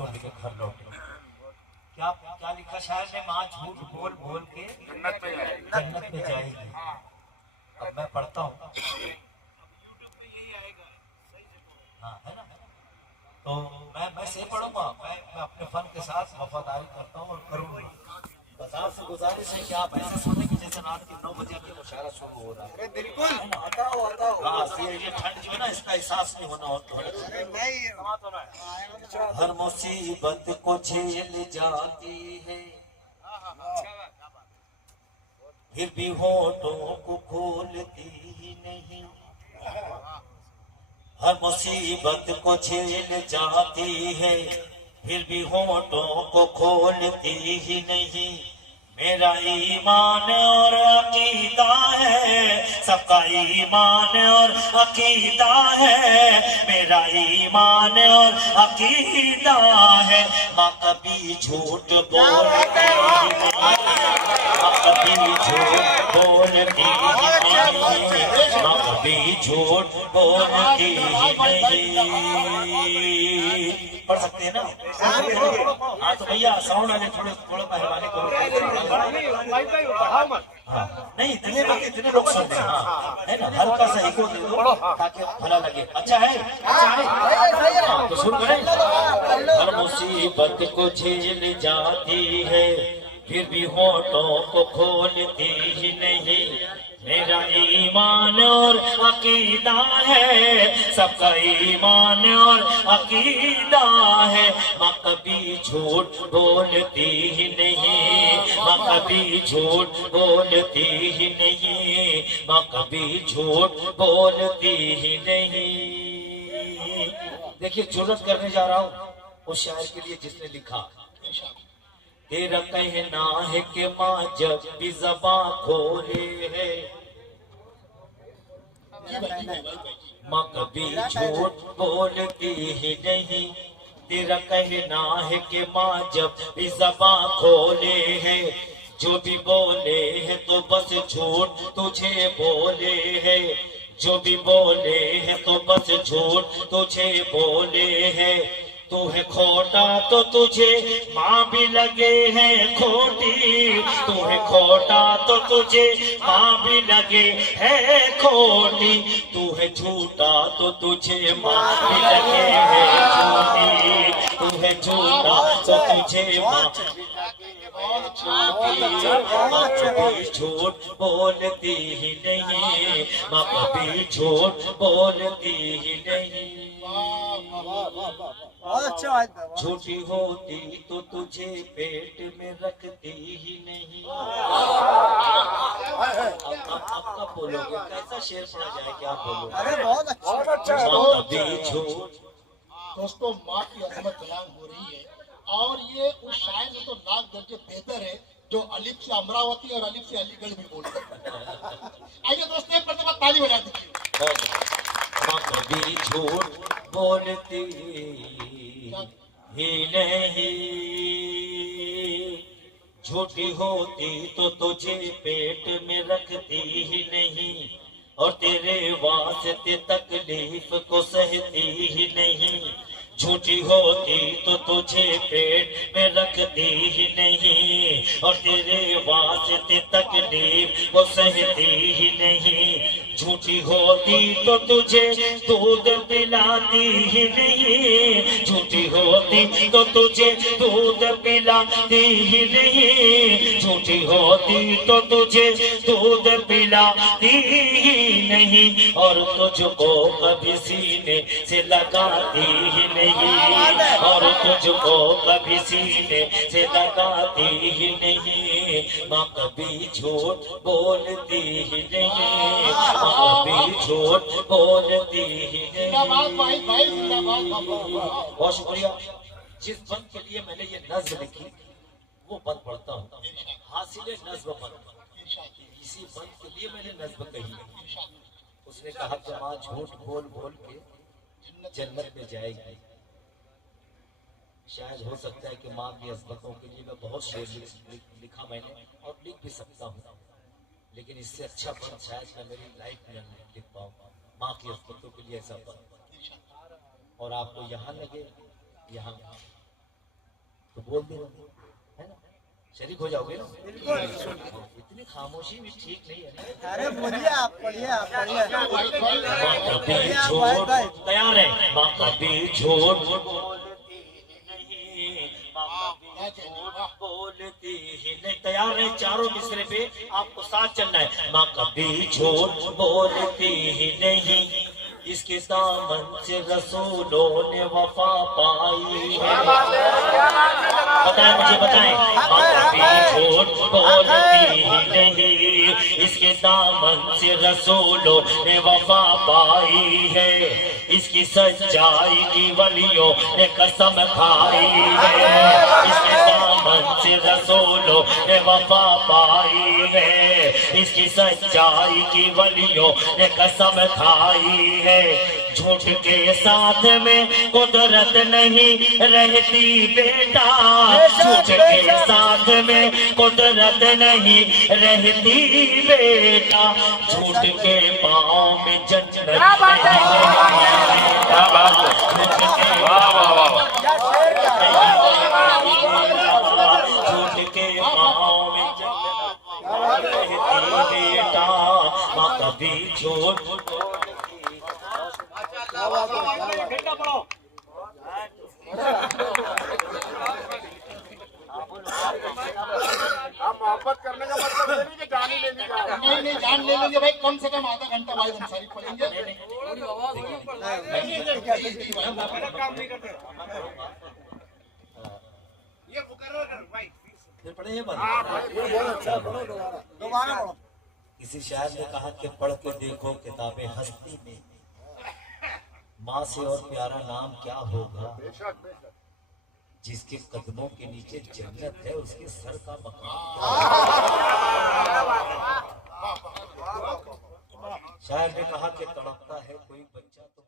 छोड़ के घर लौटे। क्या क्या लिखा शायर ने? माँ झूठ बोल बोल के जन्नत में जाएगी। अब मैं पढ़ता हूँ, हाँ है ना। तो मैं से पढ़ूंगा, मैं अपने फन के साथ वफादारी करता हूँ और करूँगा। बस आपसे गुजारिश है कि आप ऐसे सुने कि जैसे रात के 9 बजे अभी मुशायरा शुरू हो रहा है। बिल्कुल बताओ बताओ। हाँ, ये ठंड जो है ना, इसका एहसास नहीं होना होता। हर मुसीबत को झेल जाती है, फिर भी होठों को खोलती ही नहीं। हर मुसीबत को झेल जाती है, फिर भी होठों को खोलती ही नहीं। मेरा ईमान और अकीदा है, सबका ईमान और अकीदा है। मेरा ईमान और अकीदा है। माँ कभी झूठ बोलती नहीं, माँ कभी झूठ बोलती नहीं, माँ कभी झूठ बोलती नहीं। पढ़ सकते हैं ना? हाँ तो भैया साउंड वाले थोड़ा मेहरबानी करो। हाँ नहीं, इतने लोग सुन रहे हैं, हाँ है ना, हल्का सा इको दे दो ताकि भला लगे। अच्छा है, अच्छा है, हाँ तो सुन रहे। हर मुसीबत को झेल जाती है, फिर भी होठों को खोलती ही नहीं। मेरा ईमान और अकीदा है, सबका ईमान और अकीदा है। माँ कभी झूठ बोलती ही नहीं, माँ कभी झूठ बोलती ही नहीं, माँ कभी झूठ बोलती ही नहीं। देखिए जुर्रत करने जा रहा हूँ उस शायर के लिए जिसने लिखा, तेरा कहना है कि माँ जब भी ज़बान खोले है, माँ कभी झूठ बोलती ही नहीं। तेरा कहना है कि माँ जब भी ज़बान खोले है, जो भी बोले है तो बस झूठ तुझे बोले है। जो भी बोले है तो बस झूठ तुझे बोले है। तू है खोटा तो तुझे माँ भी लगे है खोटी। तू है खोटा तो तुझे माँ भी लगे है खोटी। तू है झूठा तो तुझे माँ भी लगे है झूठी। तू है झूठा तो तुझे माँ माँ कभी झूठ बोलती ही नहीं, माँ कभी झूठ बोलती ही नहीं। झूठी होती तो तुझे पेट में रखती ही नहीं। अब बोलोगे कैसा शेर पढ़ा जाए कि आप बोलोगे? अरे बहुत अच्छा। माँ कभी झूठ। दोस्तों माँ की अजमत बयान हो रही है और ये उस शायर से तो लाख दर्जे बेहतर है जो अलिफ से अमरावती और अलिफ से अलीगढ़ भी बोल सकता है। आइए दोस्तों एक प्रतिभा ताली बजा दीजिए। माँ कभी झूठ बोलती ही नहीं, झूठी होती तो तुझे पेट में रखती ही नहीं, और तेरे वास्ते तकलीफ को सहती ही नहीं। झूठी होती तो तुझे पेट में रखती ही नहीं, और तेरे वास्ते तकलीफ को सहती ही नहीं। झूठी होती तो तुझे दूध पिलाती ही नहीं। झूठी होती तो तुझे दूध पिलाती ही नहीं। झूठी होती तो तुझे दूध पिलाती ही नहीं, और तुझको कभी सीने से लगाती ही नहीं। और तुझको कभी सीने से लगाती ही नहीं। माँ कभी झूठ बोलती ही नहीं, माँ कभी झूठ बोलती ही नहीं। बहुत शुक्रिया। जिस बंद के लिए मैंने ये नज्म लिखी वो बंद पढ़ता हूँ, हासिल नज्म बंद। इसी बंद के लिए मैंने नज्म कही। उसने कहा कि माँ झूठ बोल बोल के जन्नत में जाएगी। शायद हो सकता है कि माँ की अज़मतों के लिए मैं बहुत शेर लिखा मैंने और लिख भी सकता हूँ, लेकिन इससे अच्छा बंद शायद मैं मेरी लाइफ में लिख पाऊँ। माँ की अज़मतों के लिए ऐसा बंद, और आपको यहाँ लगे यहाँ तो बोल दे है ना, शरीक हो जाओगे ना। इतनी खामोशी भी ठीक नहीं है। अरे बोलिए आप, पढ़िए आप, पढ़िए। कभी झूठ तैयार है, माँ कभी झूठ बोलती नहीं, माँ कभी झूठ बोलती ही नहीं। तैयार है, चारों मिसरे पे आपको साथ चलना है। माँ कभी झूठ बोलती ही नहीं, इसके दामन से रसूलों ने वफा पाई है। बताएं मुझे, बताएं। माँ कभी झूठ बोलती ही नहीं, इसके दामन से रसूलों ने वफा पाई है। इसकी सच्चाई की वलियों ने कसम खाई है, इसके दामन से रसूलों ने वफा पाई है। इसकी सच्चाई की वलियों ने कसम खाई है। झूठ के साथ में कुदरत नहीं रहती बेटा, झूठ के साथ में कुदरत नहीं रहती बेटा, झूठ के पाँव में जन्नत क्या बात है, वाह वाह वाह। झूठ के पाँव में जन्नत रहती बेटा, माँ कभी झूठ आप मोहब्बत करने का मतलब ये नहीं कि जान ही लेने का। नहीं जान ले लेंगे भाई, कम से कम आधा घंटा बाद हम सारी पढ़ेंगे। ये मुकर्रर कर भाई, फिर पढ़े ये बात। दोबारा पढ़ो। किसी शायर ने कहा कि पढ़ के देखो किताबें हस्ती में, माँ से और प्यारा नाम क्या होगा, जिसके कदमों के नीचे जन्नत है उसके सर का मकाम। शायर ने कहा कि तड़पता है कोई बच्चा तो